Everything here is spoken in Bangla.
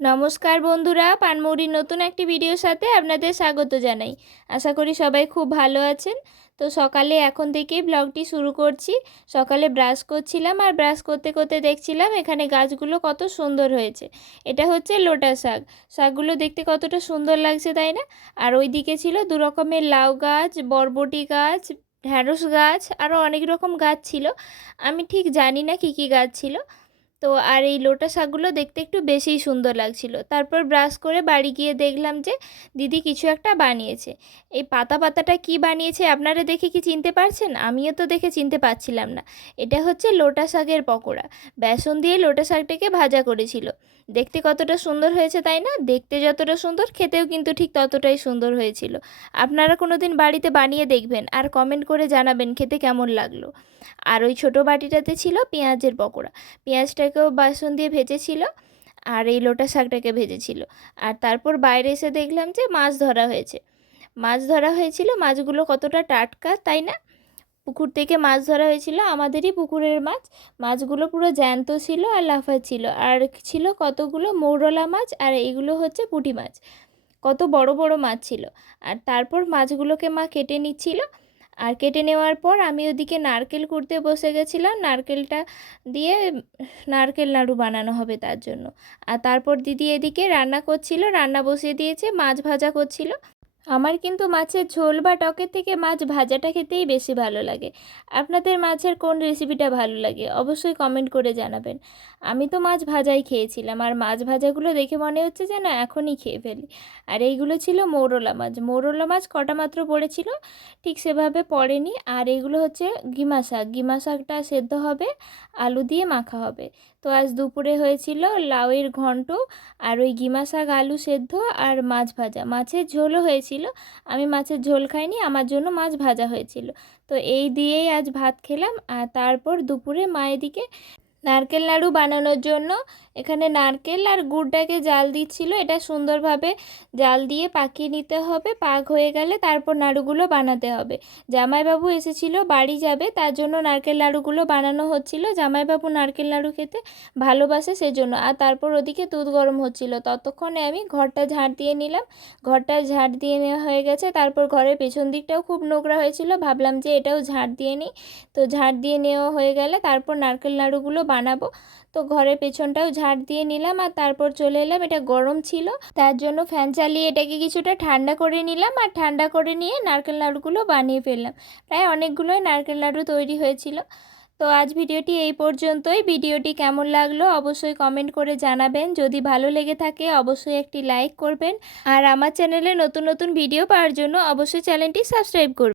নমস্কার বন্ধুরা, পানমৌরির নতুন একটি ভিডিওর সাথে আপনাদের স্বাগত জানাই। আশা করি সবাই খুব ভালো আছেন। তো সকালে এখন থেকেই ব্লগটি শুরু করছি। সকালে ব্রাশ করছিলাম আর ব্রাশ করতে করতে দেখছিলাম এখানে গাছগুলো কত সুন্দর হয়েছে। এটা হচ্ছে লোটা শাক। শাকগুলো দেখতে কতটা সুন্দর লাগছে তাই না? আর ওই দিকে ছিল দু রকমের লাউ গাছ, বরবটি গাছ, ঢ্যাঁড়স গাছ, আরও অনেক রকম গাছ ছিল। আমি ঠিক জানি না কী কী গাছ ছিল। তো আর এই লোটা শাকগুলো দেখতে একটু বেশিই সুন্দর লাগছিল। তারপর ব্রাশ করে বাড়ি গিয়ে দেখলাম যে দিদি কিছু একটা বানিয়েছে। এই পাতাটা কি বানিয়েছে আপনারা দেখে কি চিনতে পারছেন? আমিও তো দেখে চিনতে পারছিলাম না। এটা হচ্ছে লোটা শাকের পকোড়া। বেসন দিয়ে লোটা শাকটাকে ভাজা করেছিল। দেখতে কতটা সুন্দর হয়েছে তাই না? দেখতে যতটা সুন্দর, খেতেও কিন্তু ঠিক ততটাই সুন্দর হয়েছিল। আপনারা কোনোদিন বাড়িতে বানিয়ে দেখবেন আর কমেন্ট করে জানাবেন খেতে কেমন লাগলো। আর ওই ছোটো বাটিটাতে ছিল পেঁয়াজের পকোড়া। পেঁয়াজটাকেও বেসন দিয়ে ভেজেছিল আর এই লোটা শাকটাকে ভেজেছিল। আর তারপর বাইরে এসে দেখলাম যে মাছ ধরা হয়েছে। মাছ ধরা হয়েছিল, মাছগুলো কতটা টাটকা তাই না? পুকুর থেকে মাছ ধরা হয়েছিল, আমাদেরই পুকুরের মাছ। মাছগুলো পুরো জ্যান্ত ছিল আর লাফাচ্ছিল। আর ছিল কতগুলো মৌরলা মাছ, আর এইগুলো হচ্ছে পুঁটি মাছ। কত বড় বড় মাছ ছিল। আর তারপর মাছগুলোকে মা কেটে নিচ্ছিল। আর কেটে নেওয়ার পর আমি ওদিকে নারকেল কুড়তে বসে গেছিলাম। নারকেলটা দিয়ে নারকেল নাড়ু বানানো হবে তার জন্য। আর তারপর দিদি এদিকে রান্না করছিল, রান্না বসিয়ে দিয়েছে, মাছ ভাজা করছিল। আমার কিন্তু মাছের ঝোল বা টকের থেকে মাছ ভাজাটা খেতেই বেশি ভালো লাগে। আপনাদের মাছের কোন রেসিপিটা ভালো লাগে অবশ্যই কমেন্ট করে জানাবেন। আমি তো মাছ ভাজাই খেয়েছিলাম, আর মাছ ভাজাগুলো দেখে মনে হচ্ছে যেন এখনই খেয়ে ফেলি। আর এইগুলো ছিল মৌরলা মাছ। মৌরলা মাছ কটা মাত্র পড়েছিল, ঠিক সেভাবে পড়েনি। আর এইগুলো হচ্ছে গিমা শাক। গিমা শাকটা সেদ্ধ হবে, আলু দিয়ে মাখা হবে। তো আজ দুপুরে হয়েছিল লাউয়ের ঘন্ট, আর ওই গিমা শাক, আলু সেদ্ধ, আর মাছ ভাজা। মাছের ঝোলও হয়েছিল। আমি মাছের ঝোল খাইনি, আমার জন্য মাছ ভাজা হয়েছিল। তো এই দিয়েই আজ ভাত খেলাম। আর তারপর দুপুরে মা এদিকে নারকেল নাড়ু বানানোর জন্য এখানে নারকেল আর গুড়টাকে জাল দিচ্ছিল। এটা সুন্দরভাবে জাল দিয়ে পাকিয়ে নিতে হবে। পাক হয়ে গেলে তারপর নাড়ুগুলো বানাতে হবে। জামাইবাবু এসেছিল, বাড়ি যাবে, তার জন্য নারকেল নাড়ুগুলো বানানো হচ্ছিল। জামাইবাবু নারকেল নাড়ু খেতে ভালোবাসে সেজন্য। আর তারপর ওদিকে দুধ গরম হচ্ছিল, ততক্ষণে আমি ঘরটা ঝাঁট দিয়ে নিলাম। ঘরটা ঝাঁট দিয়ে নেওয়া হয়ে গেছে। তারপর ঘরের পেছন দিকটাও খুব নোংরা হয়েছিল, ভাবলাম যে এটাও ঝাঁট দিয়ে নিই। তো ঝাঁট দিয়ে নেওয়া হয়ে গেলে তারপর নারকেল নাড়ুগুলো বানাবো। তো ঘরের পেছনটাও ঝাড় দিয়ে নিলাম। আর তারপর চলে এলাম, এটা গরম ছিল তার জন্য ফ্যান চালিয়ে এটাকে কিছুটা ঠান্ডা করে নিলাম। আর ঠান্ডা করে নিয়ে নারকেল নাড়ুগুলো বানিয়ে ফেললাম। প্রায় অনেকগুলোই নারকেল নাড়ু তৈরি হয়েছিল। তো আজ ভিডিওটি এই পর্যন্তই। ভিডিওটি কেমন লাগলো অবশ্যই কমেন্ট করে জানাবেন। যদি ভালো লেগে থাকে অবশ্যই একটি লাইক করবেন। আর আমার চ্যানেলে নতুন নতুন ভিডিও পাওয়ার জন্য অবশ্যই চ্যানেলটি সাবস্ক্রাইব করবেন।